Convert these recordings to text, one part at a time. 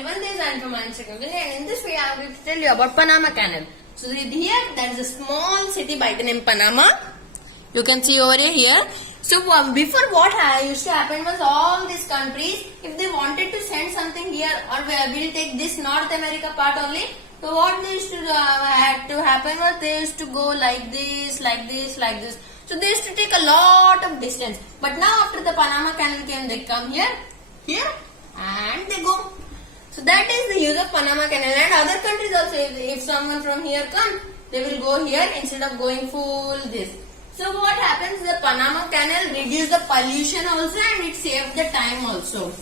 everyone, this is Anand from Instagram. And in this video, I am going to tell you about Panama Canal. So here, there is a small city by the name Panama. You can see over here. So before what used to happen was all these countries, if they wanted to send something here, or we'll take this North America part only. So what they used to had to happen was they used to go like this, like this, like this. So they used to take a lot of distance. But now after the Panama Canal came, they come here, and they go. So that is the use of Panama Canal. And other countries also, if someone from here come, they will go here instead of going full this. So what happens, the Panama Canal reduce the pollution also and it saves the time also.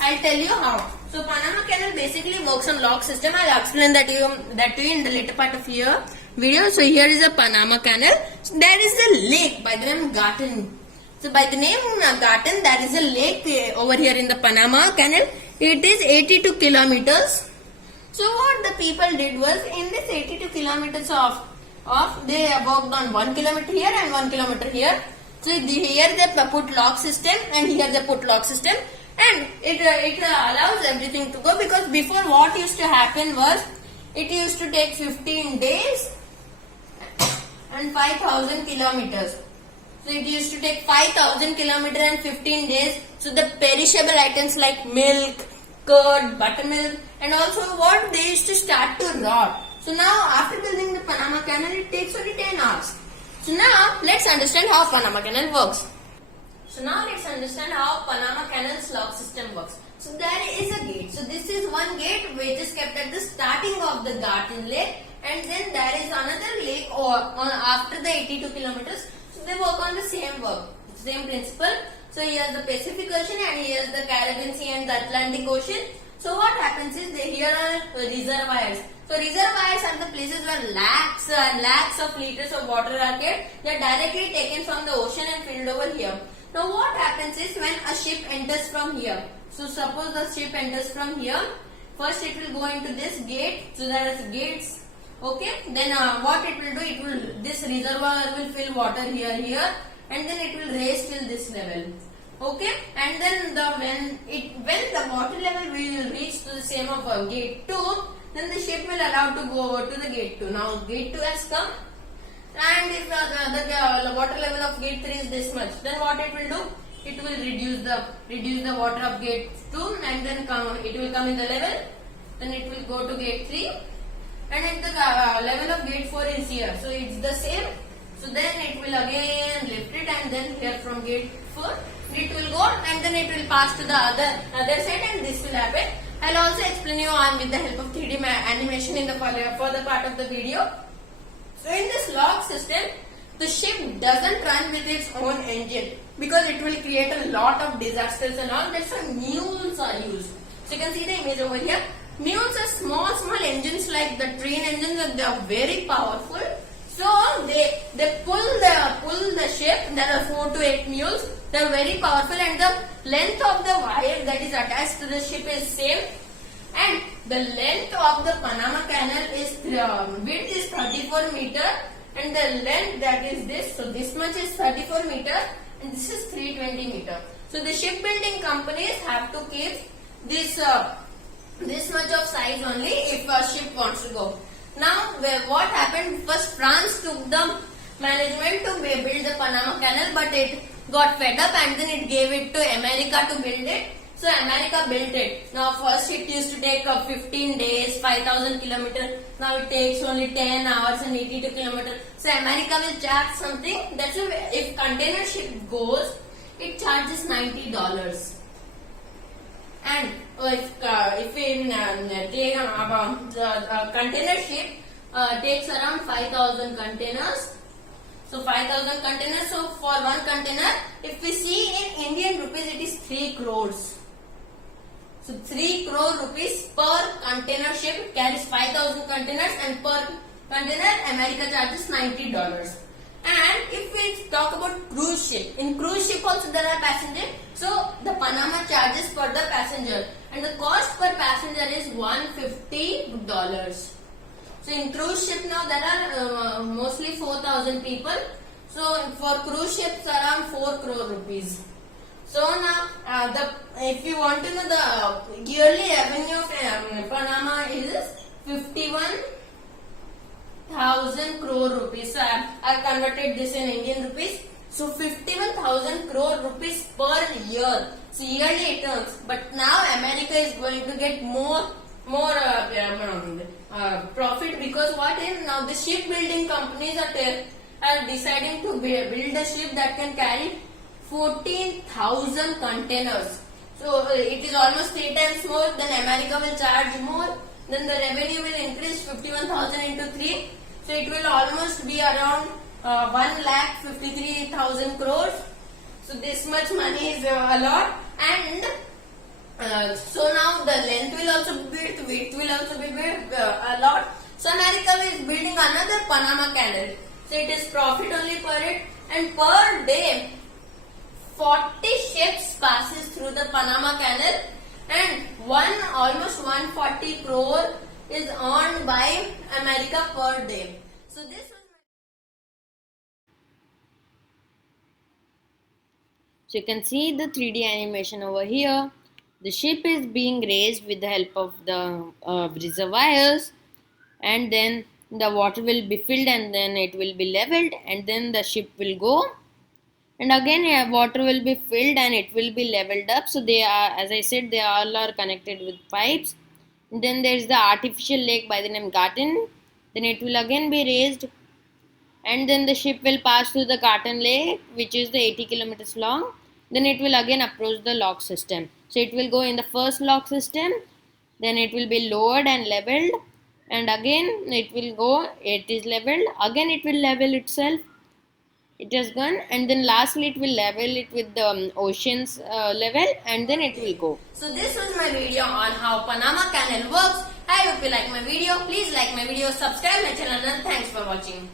I'll tell you how. So Panama Canal basically works on lock system. I'll explain that to you in the later part of your video. So here is a Panama Canal. So there is a lake by the name Gatun. So by the name Gatun, there is a lake over here in the Panama Canal. It is 82 kilometers. So what the people did was, in this 82 kilometers of they worked on 1 kilometer here and 1 kilometer here. So here they put lock system and here they put lock system, and it allows everything to go, because before what used to happen was, it used to take 15 days and 5,000 kilometers. So it used to take 5,000 kilometers and 15 days. So the perishable items like milk, curd, buttermilk, and also what they used to start to rot. So now after building the Panama Canal, it takes only 10 hours. So now let's understand how Panama Canal works. So now let's understand how Panama Canal's lock system works. So there is a gate. So this is one gate which is kept at the starting of the Gatun Lake, and then there is another lake after the 82 kilometers. So they work on the same work, same principle. So here's the Pacific Ocean and here's the Caribbean Sea and the Atlantic Ocean. So what happens is, here are reservoirs. So reservoirs are the places where lakhs and lakhs of liters of water are kept. They are directly taken from the ocean and filled over here. Now what happens is, when a ship enters from here. So suppose the ship enters from here. First it will go into this gate. So there is gates. Okay. Then what it will do? This reservoir will fill water here, and then it will raise till this level. Okay, and then when the water level will reach to the same of gate 2, then the ship will allow to go over to the gate 2. Now gate 2 has come, and if the water level of gate 3 is this much, then what it will do? It will reduce the water of gate 2, and then it will come in the level. Then it will go to gate 3, and if the level of gate 4 is here, so it's the same. So then it will again lift it, and then here from gate 4 it will go, and then it will pass to the other side, and this will happen. I'll also explain you on with the help of 3D animation in the further part of the video. So in this lock system, the ship doesn't run with its own engine, because it will create a lot of disasters and all. That's why mules are used. So you can see the image over here. Mules are small engines like the train engines, and they are very powerful. So they pull the ship. There are 4 to 8 mules. They are very powerful, and the length of the wire that is attached to the ship is same. And the length of the Panama Canal is width is 34 meter, and the length that is this. So this much is 34 meter, and this is 320 meter. So the shipbuilding companies have to keep this much of size only if a ship wants to go. Now what happened? First France took the management to build the Panama Canal, but it got fed up, and then it gave it to America to build it. So America built it. Now first it used to take 15 days, 5,000 kilometers. Now it takes only 10 hours and 82 kilometers. So America will charge something. That's why if container ship goes, it charges $90. And if in the container ship takes around 5,000 containers. So 5,000 containers. So for one container, if we see in Indian rupees, it is 3 crores. So 3 crore rupees per container ship carries 5,000 containers, and per container America charges $90. And if we talk about cruise ship, in cruise ship also there are passengers. So the Panama charges for the passenger, and the cost per passenger is $150. So in cruise ship now there are mostly 4,000 people. So for cruise ships around 4 crore rupees. So now, if you want to know the yearly revenue of Panama is 51,000 crore rupees. So I converted this in Indian rupees. So 51,000 crore rupees per year. So yearly it earns. But now America is going to get more profit, because what is now the shipbuilding companies are deciding to build a ship that can carry 14,000 containers. So it is almost 3 times more. Then America will charge more. Then the revenue will increase 51,000 into 3. So it will almost be around 1,53,000 crores. So this much money is a lot. And so now the length will also be built, width will also be built a lot. So America is building another Panama Canal. So it is profit only per it, and per day 40 ships passes through the Panama Canal, and almost 140 crore is earned by America per day. So this was So you can see the 3D animation over here. The ship is being raised with the help of the reservoirs, and then the water will be filled, and then it will be leveled, and then the ship will go, and again water will be filled and it will be leveled up. So they are, as I said, they all are connected with pipes. And then there is the artificial lake by the name Garten. Then it will again be raised, and then the ship will pass through the Garten Lake, which is the 80 kilometers long. Then it will again approach the lock system. So it will go in the first lock system, then it will be lowered and leveled, and again it will go, it is leveled, again it will level itself, it has gone, and then lastly it will level it with the ocean's level, and then it will go. So this was my video on how Panama Canal works. I hope you like my video. Please like my video, subscribe my channel, and thanks for watching.